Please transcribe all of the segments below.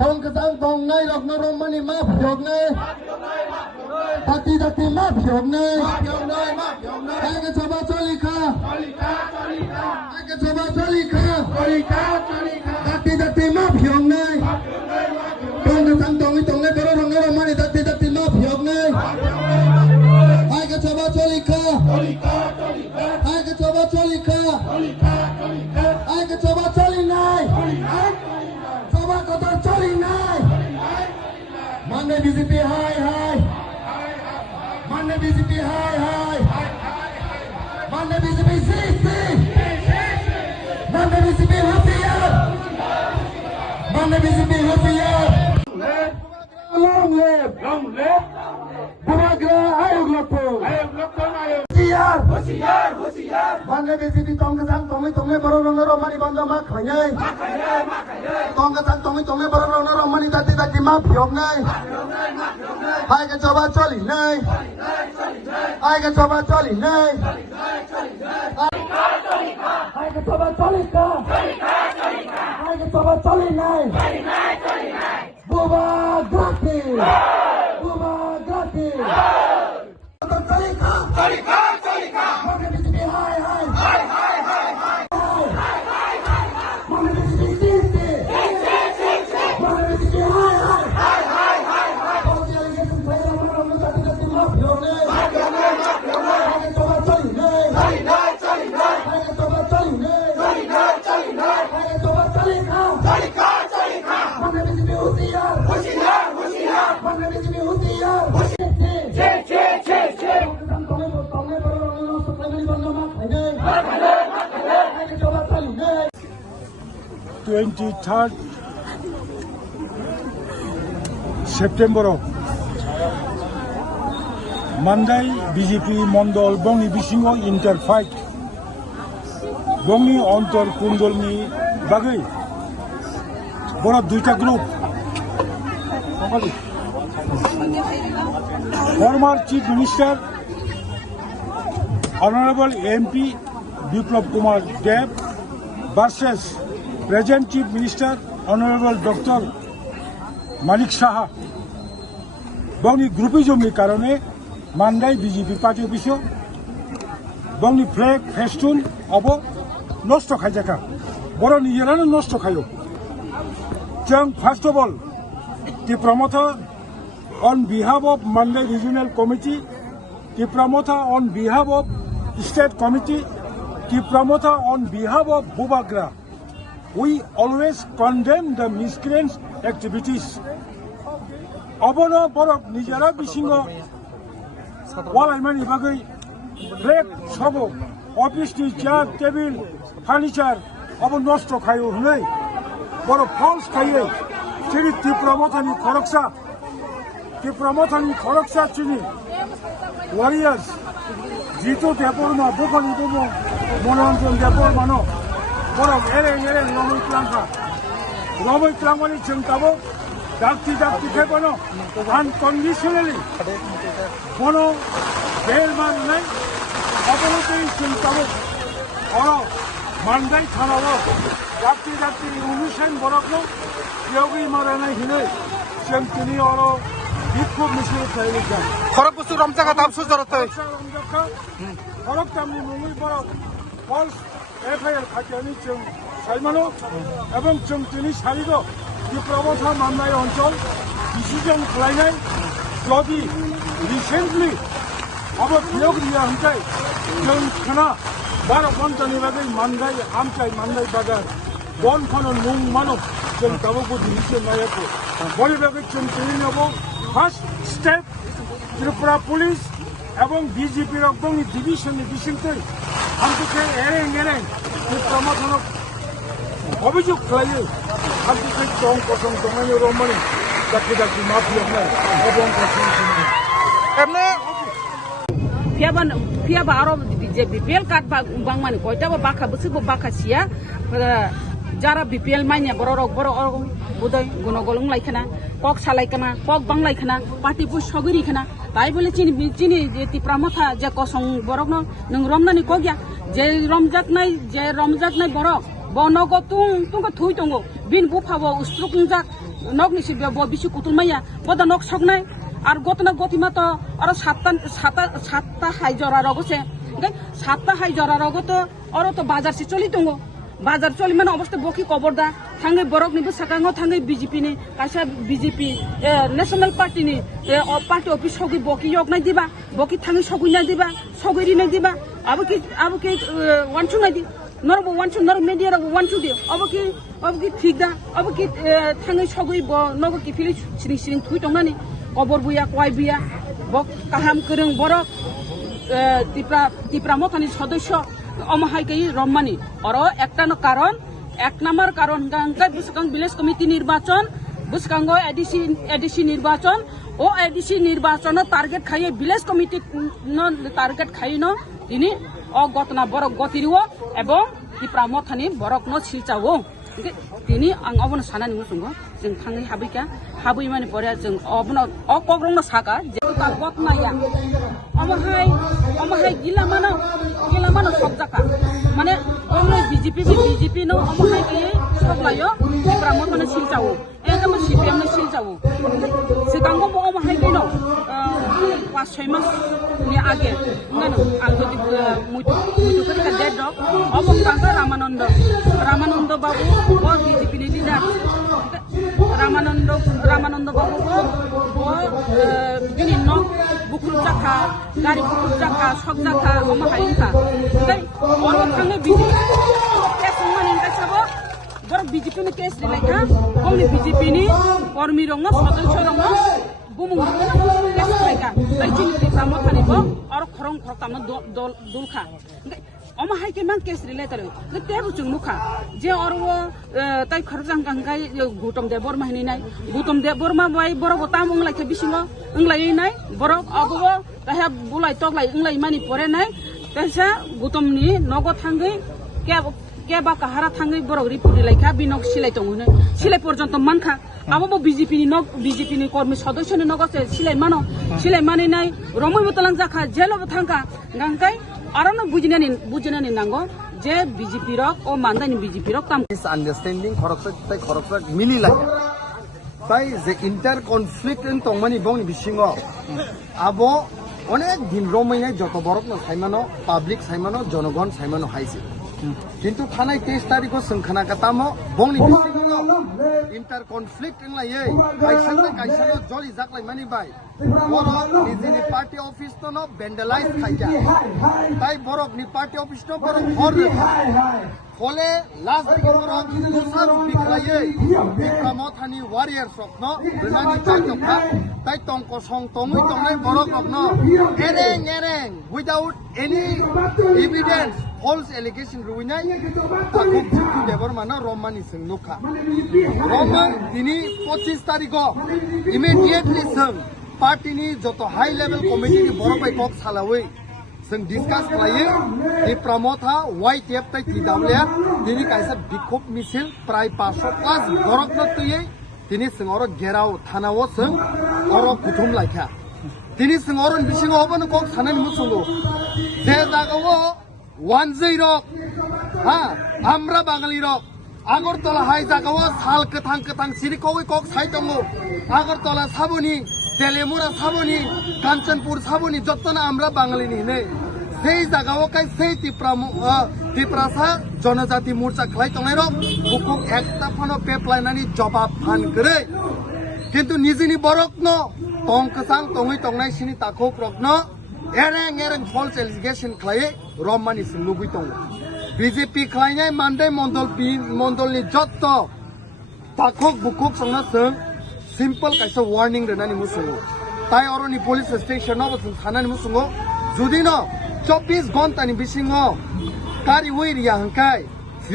tong ketang tong nai lok no romani ma phiok nai tati tati ma phiok nai hai ke choba choli kha hai ke choba choli kha tati tati ma phiok nai tong ketang tong nai boro rong romani tati tati ma phiok nai hai ke choba choli kha hai ke choba choli kha hai ke choba choli nai choba kotor choli nai Mane BJP hai Mane BJP hai Mane BJP sisi Mane BJP hotiyar Mane BJP hotiyar Long live Bumagra ayog lokpo hotiyar Mane BJP tongkasang tongi baro rong romani bando ma khanyai tongkasang tongi baro rong romani tati tati ma phiok nai hai ke choba choli nai hai ke choba choli nai hai ke choba choli ka hai ke choba choli nai buba grati choli ka Mane BJP hai Mane BJP sisi Mane BJP hai Policy allegation fail ma rong tati tati ma phiok nai hai ke choba choli nai hai ke choba choli nai hai ke choba choli ka Mane BJP hotiyar Mane BJP hotiyar September Monday BJP Mondol Bongni Bisingo Interfight Bongni Ontor Kundolni Bagai Bora duita group Former Chief Minister Honorable MP Biplab Kumar Dev versus Present Chief Minister Honorable Dr. Manik Saha Bongni Groupism Karone Mandai BJP Party Office Bongni flag festoon Obo Nosto Khajaka Boro Nijerano Nosto Khayo Jung first of all the promoter on behalf of Mandai Regional Committee, the promoter on behalf of State Committee, the promoter on behalf of Bubagra, we always condemn the miscreants' activities. Abono Borok Nijara Bisingo Walaimani Bagai, Black Sobo, Office Chair, Table, Furniture, Abo Nostro Kayo Hune, Boro False Kaye, Chiri Tipramotani Koroksa. The promoter Koroksa Chini Warriors Jito Deporma Bokoni Bomo Monanton Depormano Borok Ere Roman Klamani Chintabo Dakti Pepano unconditionally Bono Belman Night Opportunity Chintabo Oro Mandai Tanavo Dakti Unishan Borokno Yogi Marana Hine Chintini Oro 비법 미술 자유자. 거럭부스 럼자가 답수 저렇다. 거럭 담니 몸을 보라. 벌스 FIR 가견이 좀 살만호. 에번 좀 뜨니 사리도 디프로모타 만나요 언전. 이시정 클라이나이. 저기 리센틀리. 아버 비역이야 함께. 좀 하나. 바로 건전이라든 만다이 함께 만다이 바가. 원판은 몽만호. 좀 가보고 디시에 나였고. 머리벽에 좀 뜨니냐고. First step, Tripura Police এবং BJP রকমই ডিভিশনে বিশিষ্ট 함께 এরেং promotion অভিযোগ খাইয়ে 함께 정ቆ성 동안의 로마니 자기자기 마피아나 এবং এমনি 피아바 아로 BJP 비엘 কাট বাংমানি কয়টাবা বাকা বসিবো বাকা সিয়া যারা BPL মাইনে বড় বুদয় গুণগলং লাইখানা কক সালাইখানা কক বাংলাইখানা পার্টি পুষ সগরিখানা তাই বলে চিনি যে তিপ্রামথা যে কসং বরক নং রমনানি কগিয়া যে রমজাক নাই বরক বনগ তুংকে থুই দङ bin bufawo ustrukngjak nok ni sibe bo bisu kutulmaya boda nok sognai আর গতনা গতিমা তো আর সাতটা হাই জরা রগছে সাতটা হাই জরা রগত আর তো বাজার সে চলি দङ বাজার চলি মানে অবস্থা বকি কবরদা থাঙ্গে বরক নিবো সাকাঙ্গ থাঙ্গে বিজেপি নি কাইসা বিজেপি ন্যাশনাল পার্টি নি পার্টি অফিস সগি বকি yok নাই দিবা বকি থাঙ্গে সগুই নাই দিবা সগইরি নাই দিবা আবু কি ওয়ানচু নাই দি নরবো ওয়ানচু নর মিডিয়া রবো ওয়ানচু দি আবু কি ঠিক দা আবু কি থাঙ্গে সগুই নগো কি ফিলি সিরিং থুই দংনানি কবর বুয়া কয় বিয়া বক কাহাম করং বরক ত্রিপুরা মথানি সদস্য অমাহাইকাই রম্মানি আর একটা কারণ এক নম্বর কারণ গাঙ্কাই বুসকাং ভিলেজ কমিটি নির্বাচন বুসকাঙ্গ এডিসি নির্বাচন ও এডিসি নির্বাচন টার্গেট খাইয়ে ভিলেজ কমিটি টার্গেট খাইন তিনি অগতনা বরক গতিরিও এবং ত্রিপুরা মথানি বরক ন সিলচাও তিনি आं अबनो सानानि मुसुंगो जों थाङै हाबै माने परे जों अबनो अकग्रंनो साका जे गतनाया अमहाय गिलामानो सबजाका माने अमनो बीजेपी नो अमहाय के सबलायो ब्राह्मणनो सिलचावो एकदम सीपीएम नो सिलचावो सिगांगो बो अमहाय के नो 5-6 मास नि आगे ngano ang jodi mutu ka dead dog obong tangka Ramananda babu or BJP ni leader Ramananda babu bo gini no bukul jaka gari bukul jaka sok jaka oma hainka dai oro thange BJP kes mani ka sabo bor BJP ni kes dileka koni BJP ni kormi rong no sodosyo rong no bumung kes dileka dai jini Tripura মথানি bo oro khorong khortam no dulkha অমাহাই কে মান case রিলেটার তেবু চুং মুখা যে or তাই খরজাং গাঙ্গাই গুতম দেবর মাহিনী নাই গুতম দেবর মা by বড় বতাম উংলাইকে বিসিङ উংলাই নাই বড় অবো তাহা বুলাই তগলাই উংলাই মানি পরে নাই তাইসা গুতমনি নগ থাঙ্গै কে বা কাহারা থাঙ্গै বড় রিপোর্ট লাইখা বিনক সিলাই তংনে সিলাই পর্যন্ত মানখা আবো বিজেপি ni কর্মী সদস্য ni নগছে সিলাই মানি নাই রমই বতলাং জাখা জেলব থাঙ্কা গাঙ্গাই আরনো বুজিনানি নাঙ্গো যে বিজেপি রক ও মানদানি বিজেপি রক তাম আন্ডারস্ট্যান্ডিং খরকসাক মিলি লাগে তাই যে ইন্টার কনফ্লিক্ট এন তংমানি বংনি বিসিङ আবো অনেক দিন রমাইনাই যত বরক ন সাইমানো পাবলিক সাইমানো জনগণ সাইমানো হাইছে কিন্তু থানাই 23 তারিখ সংখানা কাতামো বংনি বিসিङ ইন্টার কনফ্লিক্ট এন লাইয়ে কাইসানো জলি জাকলাই মানি বাই বরক নিজেনি পার্টি অফিস তো ন ভ্যান্ডালাইজ খাইয়া তাই বরক নি পার্টি অফিস তো বরক হর ফলে লাস্ট দিকে বরক দুসা রুপি খাইয়ে ত্রিপুরা মথানি ওয়ারিয়ার স্বপ্ন রনানি চাইতকা তাই তংক সং তংই তংনাই বরক রকন এরেং without any evidence false allegation রুইনাই তাকু জিতু দেবর মানো রমানি সং নুখা রমান তিনি 25 তারিখ ইমিডিয়েটলি সং পার্টিনি যত হাই লেভেল কমিটিনি বড়বাই কক সালাওই जों डिसकास खालायो ত্রিপুরা মথা YTF তাই তিদাवल्या তিনি কাইসা বিক্ষোভ মিছিল প্রায় 500 প্লাস বরক নতयै তিনি সিংহর গেরাও থানাও जों অর কুতুম লাইখা তিনি সিংহর বিসিङ হবন কক সানানি মুসুলো যে জাগাও ওয়ানজৈ রক আমরা বাঙালি রক আগরতলা হাই জাগাও সাল কথাং সিরিকই কক সাইতঙ্গো আগরতলা সাবনি তেলেমুরা সাবনি কাঞ্চনপুর সাবনি যতনা আমরা বাঙালি নিনে সেই জায়গাও কাই সেই ত্রিপুরাসা জনজাতি মোর্চা খালাই তংনাই রক বুকুক একটা ফানো পেপলাইনানি জবাব ফান করে কিন্তু নিজেনি বরক ন তংকসাং তংই তংনাই সিনি তাকক রক ন এরেং ফলস এলিগেশন খালাই রমানি সিং লুবই তং বিজেপি খালাইনাই মানদাই মন্ডলনি যত তাকক বুকুক সংনা जों सिम्पल काइसा वार्निंग रेनानि मुसुङो ताई अरनि पुलिस स्टेशन न बसुं थानानि मुसुङो जुदि न 24 घन्टानि बिसिङो कारि वैरिया हंकाय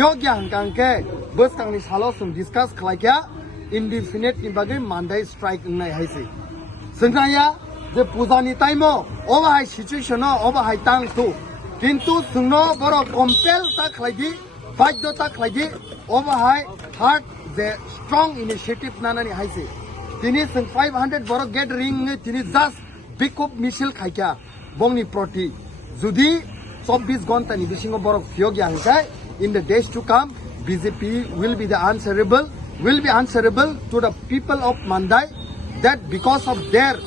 योग्य हंकांके बसकांनि सालो जों डिसकास खालायखा इनडिफिनिट नि बागै मानदाय स्ट्राइक होननाय हायसै जोंनाया जे पूजानि टाइमो अबाहाय सिचुएशन अबाहाय तांथु किन्तु जोंनो बर कम्पेल ता खालायदि बाध्यता खालायदि अबाहाय हार्ड जे स्ट्रं इनिशिएटिभ नानानि हायसै তিনি 500 বড় গেট রিং তিনি জাস্ট বিক্ষোভ মিছিল খাইকা বংনি প্রতি যদি 24 ঘন্টানি বিসিङ বড় ফিয়োগিয়া হাঙ্কাই in the days to come BJP will be the answerable will be answerable to the people of Mandai that because of their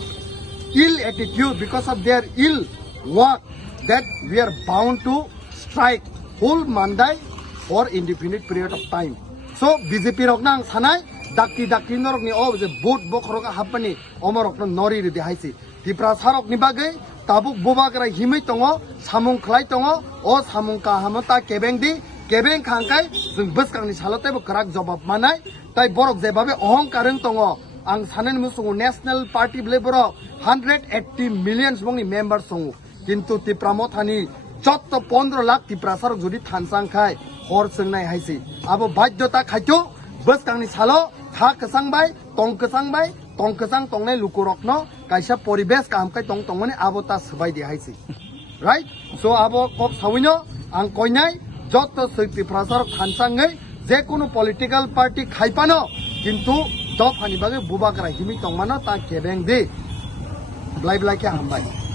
ill attitude, because of their ill work, that we are bound to strike whole Mandai for indefinite period of time. So BJP rok nang sanai dakti norok ni ob je vote bokrok hapani omorok no nori re dehaisi tipra sarok ni bagai tabuk bobakra himai tongo samung khlai tongo o samung ka hamata kebeng di kebeng khangkai jung buskangni salote bo krak jawab manai tai borok je babe ohongkareng tongo ang sanen musungu national party bleboro 180 million bongni members songu kintu tipramo thani chotto 15 lakh tipra sarok jodi thansang khai hor sengnai haisi abo badyota khaito buskangni salo kha kasangbai tong kasang tongnai lukurokno kaisa poribesh kamkai tong mane abota sbai di haisi right so abo kop sawino ang koinai joto sykti prasar khansangai je kono political party khaipano kintu dop hani bage bubakra himi tongmano ta kebeng de blai ke hambai